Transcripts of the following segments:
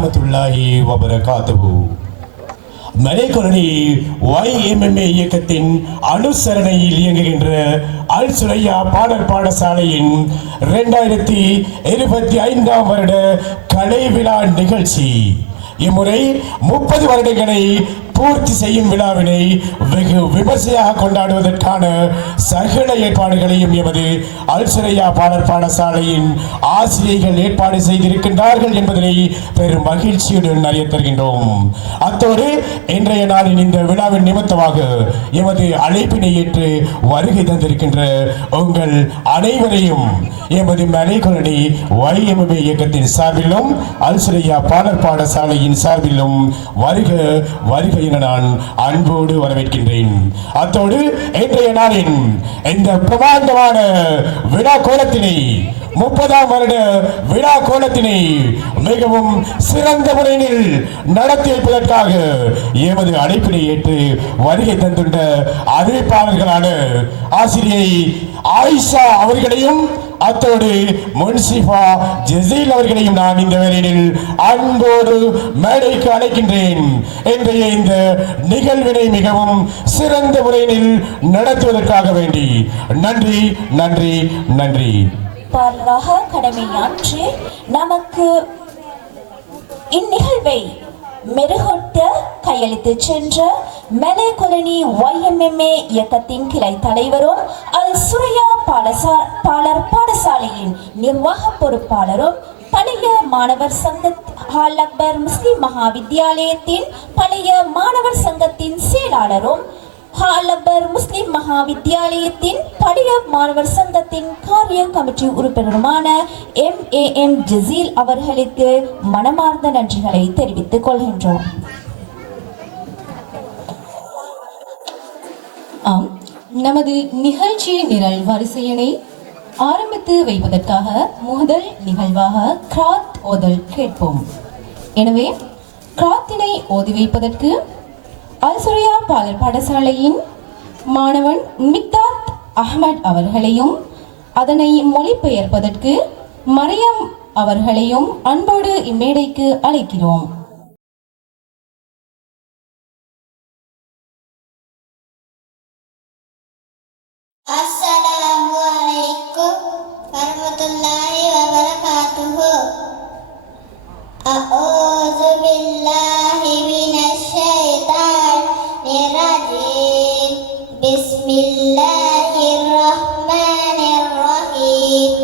வரஹ்மத்துல்லாஹி வபரகாத்துஹு. மலைக்கொரணி YMMA இயக்கத்தின் அனுசரணையில் இயங்குகின்ற அல் சுரையா பாடல் பாடசாலையின் 2025 வருட கலை விழா நிகழ்ச்சி இம்முறை 30 வருடங்களை பூர்த்தி செய்யும் விழாவினை வெகு விமர்சையாக கொண்டாடுவதற்கான சகல ஏற்பாடுகளையும் எமது அல் சுரையா பாடல் பாடசாலையின் ஆசிரியர்கள் ஏற்பாடு செய்திருக்கின்றார்கள் என்பதனை பெரும் மகிழ்ச்சியுடன் அறிய தருகின்றோம். அத்தோடு இன்றைய நாளின் இந்த விழாவின் நிமித்தமாக எமது அழைப்பினை ஏற்று வருகை தந்திருக்கின்ற உங்கள் அனைவரையும் எமது மலைக்கொரணி YMMA இயக்கத்தின் சார்பிலும் அல் சுரையா பாடல் பாடசாலையின் சார்பிலும் வருக வருக என நான் அன்போடு வரவேற்கின்றேன். அத்தோடு இன்றைய நாளின் இந்த பிரமாண்டமான விழா கோலத்தினை 30ஆம் வருட விழா கோலத்தினை மிகவும் சிறந்த முறையில் நடத்தி வைப்பதற்காக எமது அழைப்பினை ஏற்று வருகை தந்துள்ள அறிவிப்பாளர்களான ஆசிரியை ஆயிஷா அவர்களையும் அத்தோடு முன்சிஃபா ஜசீல் அவர்களையும் நான் இந்த வேளையில் அன்போடு மேடைக்கு அழைக்கின்றேன். இன்றைய இந்த நிகழ்வினை மிகவும் சிறந்த முறையில் நடத்துவதற்காக வேண்டி நன்றி நன்றி நன்றி. கடமையாற்றி நமக்கு இந்நிகழ்வை மெருகொட்ட கையளித்து சென்ற மலைக்கொரணி YMMA இயக்கத்தின் கிளை தலைவரும் அல் சுரையா பாடசாலையின் நிர்வாக பொறுப்பாளரும் பழைய மாணவர் சங்க ஹால் அக்பர் முஸ்லிம் மகா வித்தியாலயத்தின் பழைய மாணவர் சங்கத்தின் செயலாளரும் ஹால் அக்பர் முஸ்லிம் மகா வித்தியாலயத்தின் பழைய மாணவர் சங்கத்தின் காரிய கமிட்டி உறுப்பினருமான MAM ஜசீல் அவர்களுக்கு மனமார்ந்த நன்றிகளை தெரிவித்துக் கொள்கின்றோம். நமது நிகழ்ச்சி நிரல் வரிசையினை ஆரம்பித்து வைப்பதற்காக முதல் நிகழ்வாக கிராத் ஓதல் கேட்போம். எனவே கிராத்தினை ஓதி வைப்பதற்கு அல் சுரையா பாடல் பாடசாலையின் மாணவன் மிக்தாத் அஹ்மத் அவர்களையும் அதனை மொழிபெயர்ப்பதற்கு மரியம் அவர்களையும் அன்போடு இம்மேடைக்கு அழைக்கிறோம். அஸ்ஸலாமு அலைக்கும் வரஹ்மத்துல்லாஹி வபரகாத்துஹு. அஊது பில்லாஹி மினஷ் ஷைத்தானிர் ரஜீம். பிஸ்மில்லாஹிர் ரஹ்மானிர் ரஹீம்.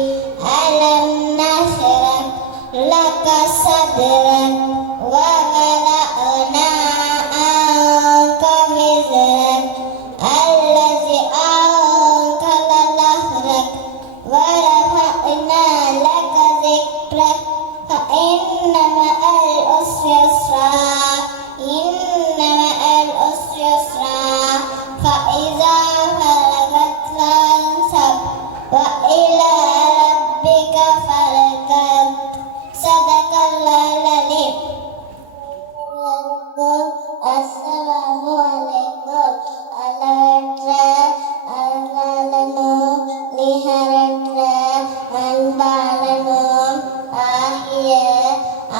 அலம் நஷ்ரஹ் லக சத்ரக் வ வலஅனா அன்க விஸ்ரக் அல்லஸி அன்கல லஹ்ரக் வ ரஃபஅனா லக ذِكْرَكَ فإن مع العسر يسرا إن مع العسر يسرا فإذا فرغت فانصب وإلى ربك فارغب. صدق الله العظيم. அஸ்ஸலாமு அலைக்கும். அளவற்ற அருளாளனும் நிகரற்ற அன்பாளனும் ஆகிய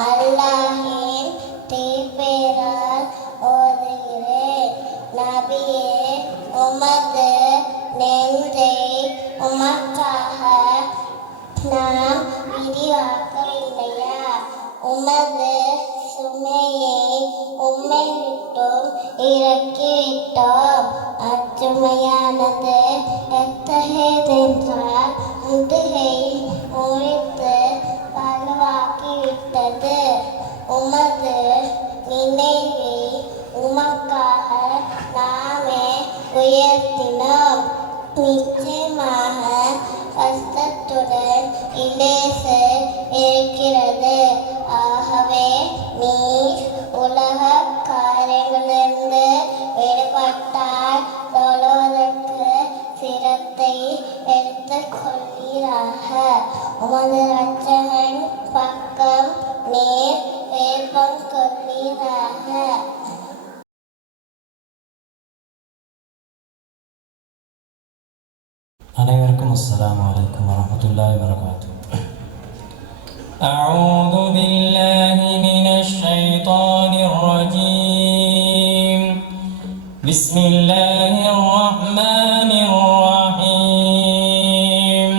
அல்லாஹ்வின் திருப்பெயரால் ஓதுகிறேன். நபியே, உமது நெஞ்சை உமக்காக நாம் விரிவாக்கவில்லையா? உமது சுமையை உம்மை விட்டும் இறக்கிவிட்டோம். அச்சுமையானது எத்தகையதென்றால் முதுகை முறித்து பழுவாக்கிவிட்டது. உமது நினைவை உமக்காக நாமே உயர்த்தினோம். நிச்சயமாக கஷ்டத்துடன் இலேசு இருக்கிறது. ஆகவே நீர் உலக காரியங்களிலிருந்து விடுபட்டால் தொழுவதற்கு சிரத்தை எடுத்துக் கொள்ளீராக. உமது இரட்சகன் பக்கம் நீர் வேப்பம் கொள்ளீராக. அனைவருக்கும் அஸ்ஸலாமு அலைக்கும் வரஹ்மத்துல்லாஹி வபரகாத்துஹு. أعوذ بالله من الشيطان الرجيم بسم الله الرحمن الرحيم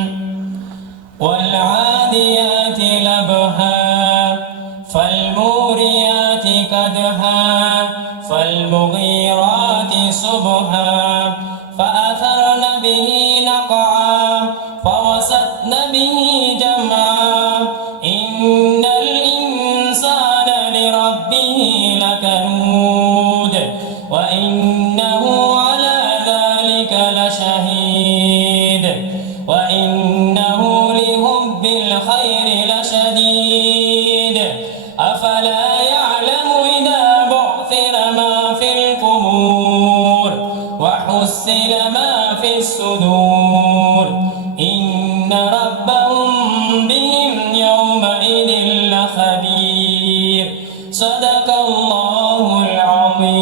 والعاديات لبها فالموريات قدحا فالمغيرات صبحا فأثرن به نقعا فوسطن به جمعا إن الإنسان لربه لكنود وإنه على ذلك لشهيد وإنه لحب الخير لشديد أفلا يعلم إذا بعثر ما في القبور وحصل ما في الصدور إن ربهم بهم يومئذ لخبير صدق الله العظيم.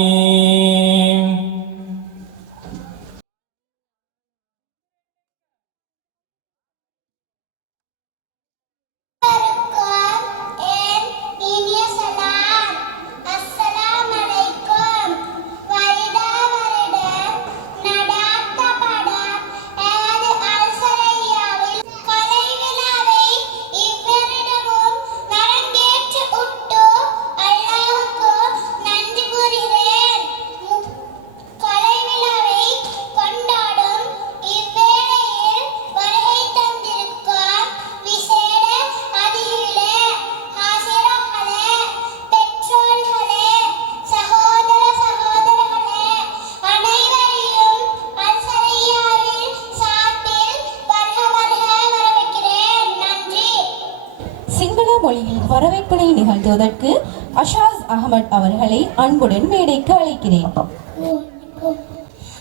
என் இனிய சலாம். அஸ்ஸலாமலைக்கும். வருடா வருட நடாத்தப்பட எனது அல்சரையாவில் கலை விழாவை இவ்வருடமும் நடந்தேற்று உட்டு அல்லாஹுக்கு நன்றி கூறுகிறேன். கலை விழாவை கொண்டாடும் இவ்வேளையில் வருகை தந்திருக்கும் விசேட அதிகளே, ஆசிரியர்களே, பெற்றோர்களே, சகோதர சகோதரர்களே அனைவரையும் அல்சரையாவின் சார்பில் வருக வருக வரவேற்கிறேன். நன்றி. சிங்கள மொழியில் வரவேற்புரை நிகழ்த்துவதற்கு அஷாஸ் அகமட் அவர்களை அன்புடன் மேடைக்கு அழைக்கிறேன்.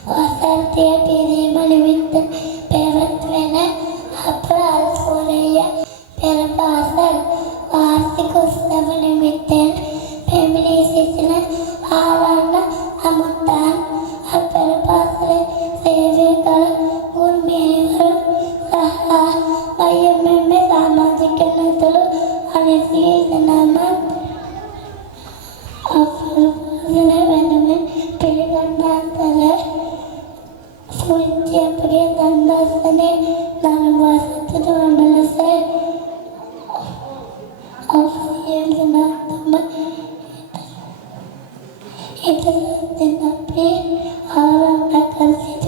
வாசத்திய பிரிமணிவித்து பெறத்வென அப்ரால் சூரிய பெரும்பாசல் வார்த்திக உற்சவ நிமித்தல் பெமினிசித்தின ஆவண அமுத்தான் அப்பெரும்பாசலை சேவைகள் உண்மைகள் ಸಹ ಮೈಯೊಮ್ಮೆ ಸಾಮಾಜಿಕ ನತಲು ಅನಿಸಿದ ನಮ್ಮ ಅಪರೂಪನೆ ತಿಳಿಗಂಡಾಂತರ ಸೂಚ್ಯಪಗೆ ತಂದಸನೆ ನಾನು ವಾಸದ ಮಂಡಲಸ ಅವಸಿಯನ ತಮ್ಮ ಇದರ ದಿನಪೇ ಅವರನ್ನ ಕಲಿಸಿದ